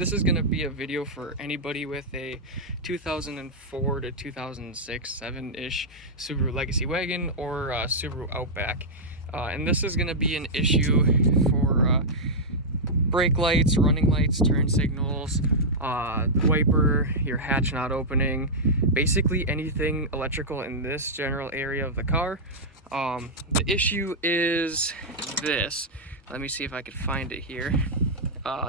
this is going to be a video for anybody with a 2004 to 2006, 7-ish Subaru Legacy wagon or Subaru Outback. And this is going to be an issue for brake lights, running lights, turn signals, wiper, your hatch not opening, basically anything electrical in this general area of the car. The issue is this. Let me see if I could find it here.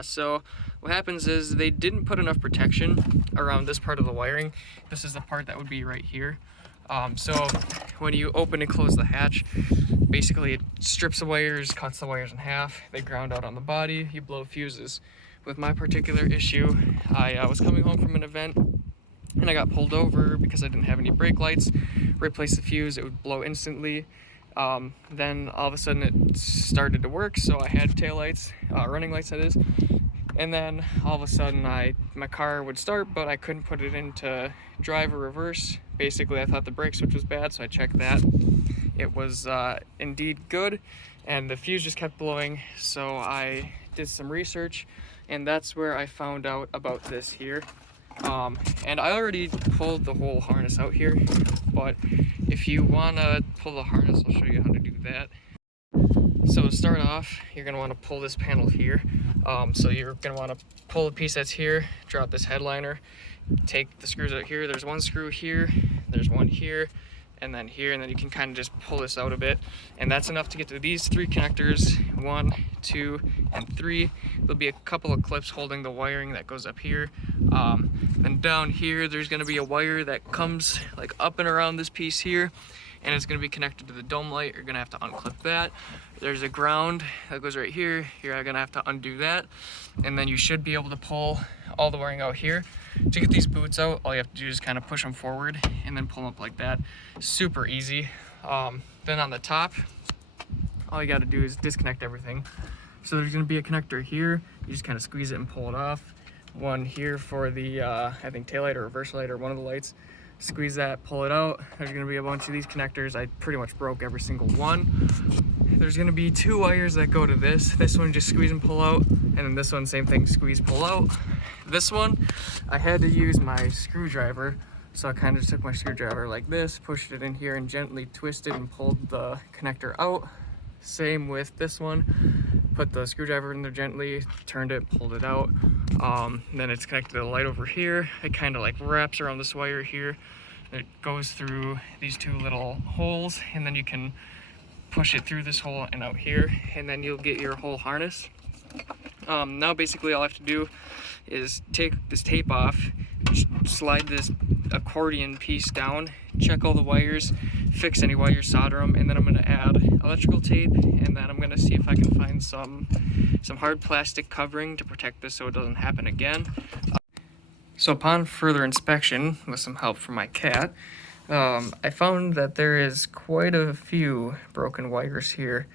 So what happens is they didn't put enough protection around this part of the wiring. This is the part that would be right here. So when you open and close the hatch, basically it strips the wires, cuts the wires in half, they ground out on the body, you blow fuses. With my particular issue, I was coming home from an event and I got pulled over because I didn't have any brake lights. Replaced the fuse, it would blow instantly. Then all of a sudden it started to work, so I had taillights, running lights that is, and then all of a sudden my car would start, but I couldn't put it into drive or reverse. Basically I thought the brake switch was bad, so I checked that. It was indeed good, and the fuse just kept blowing, so I did some research, and that's where I found out about this here. And I already pulled the whole harness out here, but if you want to pull the harness, I'll show you how to do that. So to start off, you're going to want to pull this panel here. So you're going to want to pull the piece that's here, drop this headliner, take the screws out here. There's one screw here, there's one here, and then here, and then you can kind of just pull this out a bit, and that's enough to get to these three connectors, 1, 2, and 3. There'll be a couple of clips holding the wiring that goes up here. Then down here there's going to be a wire that comes like up and around this piece here, and it's going to be connected to the dome light. You're going to have to unclip that. There's a ground that goes right here. You're going to have to undo that, and then you should be able to pull all the wiring out here. To get these boots out, all you have to do is kind of push them forward and then pull them up like that. Super easy. Then on the top, all you got to do is disconnect everything. So there's going to be a connector here. You just kind of squeeze it and pull it off. One here for the I think taillight or reverse light or one of the lights. Squeeze that, pull it out. There's going to be a bunch of these connectors. I pretty much broke every single one. There's going to be 2 wires that go to this. This one just squeeze and pull out, and then this one same thing, squeeze, pull out. This one I had to use my screwdriver, so I kind of took my screwdriver like this, pushed it in here and gently twisted and pulled the connector out. Same with this one. Put the screwdriver in there gently, turned it, pulled it out. Then it's connected to the light over here. It kind of like wraps around this wire here. It goes through these 2 little holes, and then you can push it through this hole and out here, and then you'll get your whole harness. Now basically all I have to do is take this tape off, slide this accordion piece down, check all the wires, fix any wires, solder them, and then I'm going to add electrical tape, and then I'm going to see if I can find some hard plastic covering to protect this so it doesn't happen again. So upon further inspection, with some help from my cat, I found that there is quite a few broken wires here.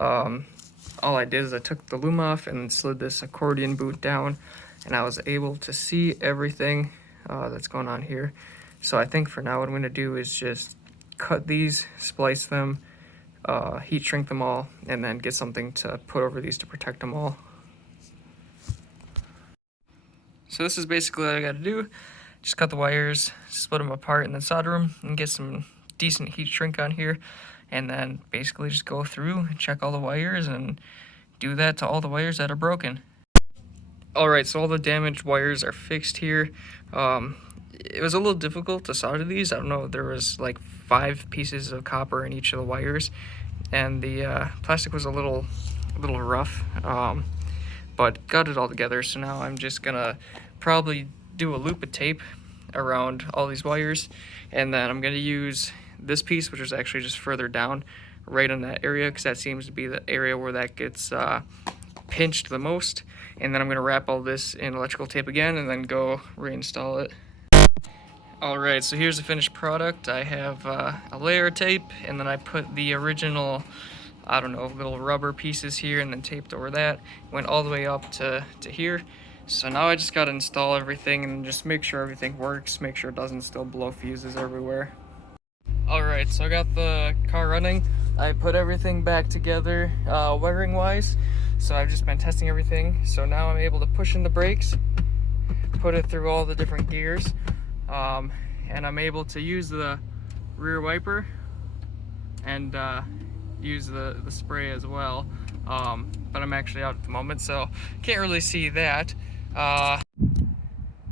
All I did is I took the loom off and slid this accordion boot down, and I was able to see everything that's going on here. So I think for now what I'm going to do is just cut these, splice them, heat shrink them all, and then get something to put over these to protect them all. So this is basically what I got to do. Just cut the wires, split them apart, and then solder them, and get some decent heat shrink on here. And then basically just go through and check all the wires and do that to all the wires that are broken. Alright, so all the damaged wires are fixed here. It was a little difficult to solder these. I don't know, there was like 5 pieces of copper in each of the wires, and the plastic was a little rough, but got it all together. So now I'm just gonna probably do a loop of tape around all these wires, and then I'm gonna use this piece, which is actually just further down right in that area, because that seems to be the area where that gets pinched the most. And then I'm going to wrap all this in electrical tape again and then go reinstall it. Alright, so here's the finished product. I have a layer of tape, and then I put the original, I don't know, little rubber pieces here and then taped over that. Went all the way up to here. So now I just got to install everything and just make sure everything works, make sure it doesn't still blow fuses everywhere. Alright, so I got the car running. I put everything back together wiring wise. So I've just been testing everything. So now I'm able to push in the brakes, put it through all the different gears, and I'm able to use the rear wiper and use the spray as well. But I'm actually out at the moment, so can't really see that.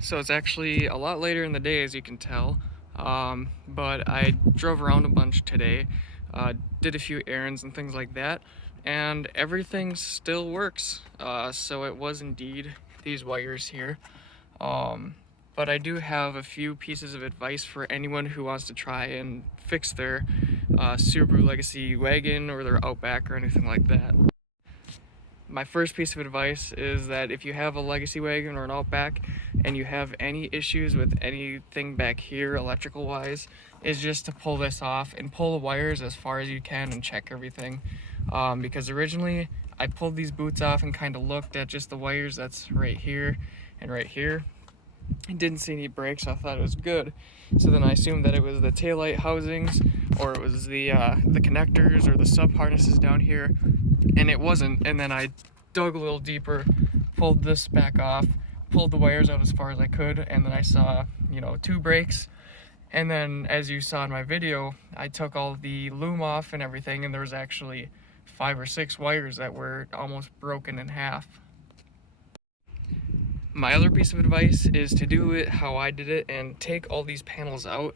So it's actually a lot later in the day, as you can tell. But I drove around a bunch today, did a few errands and things like that, and everything still works. So it was indeed these wires here. But I do have a few pieces of advice for anyone who wants to try and fix their Subaru Legacy wagon or their Outback or anything like that. My first piece of advice is that if you have a Legacy wagon or an Outback and you have any issues with anything back here electrical wise, is just to pull this off and pull the wires as far as you can and check everything. Because originally I pulled these boots off and kind of looked at just the wires that's right here and right here. I didn't see any brakes, so I thought it was good. So then I assumed that it was the taillight housings or it was the connectors or the sub harnesses down here, and it wasn't. And then I dug a little deeper, pulled this back off, pulled the wires out as far as I could, and then I saw, you know, 2 brakes. And then, as you saw in my video, I took all the loom off and everything, and there was actually 5 or 6 wires that were almost broken in half. My other piece of advice is to do it how I did it and take all these panels out.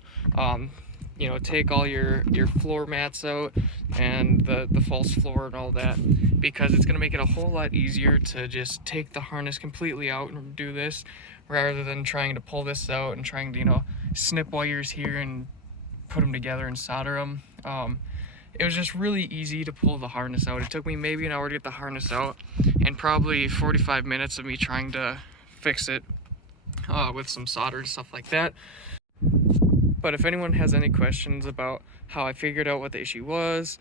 You know, take all your floor mats out and the false floor and all that, because it's going to make it a whole lot easier to just take the harness completely out and do this, rather than trying to pull this out and trying to, you know, snip wires here and put them together and solder them. It was just really easy to pull the harness out. It took me maybe an hour to get the harness out and probably 45 minutes of me trying to fix it with some solder and stuff like that. But if anyone has any questions about how I figured out what the issue was,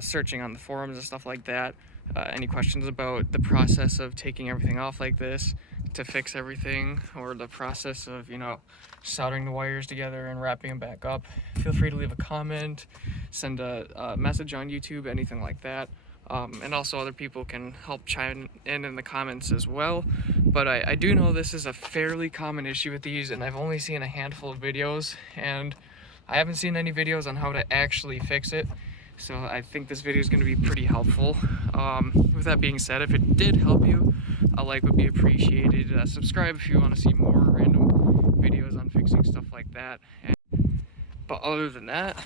searching on the forums and stuff like that, any questions about the process of taking everything off like this to fix everything, or the process of, you know, soldering the wires together and wrapping them back up, feel free to leave a comment, send a message on YouTube, anything like that. And also other people can help chime in the comments as well. But I do know this is a fairly common issue with these, and I've only seen a handful of videos, and I haven't seen any videos on how to actually fix it. So I think this video is going to be pretty helpful. With that being said, if it did help you, a like would be appreciated. Subscribe if you want to see more random videos on fixing stuff like that. But other than that,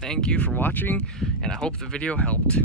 thank you for watching, and I hope the video helped.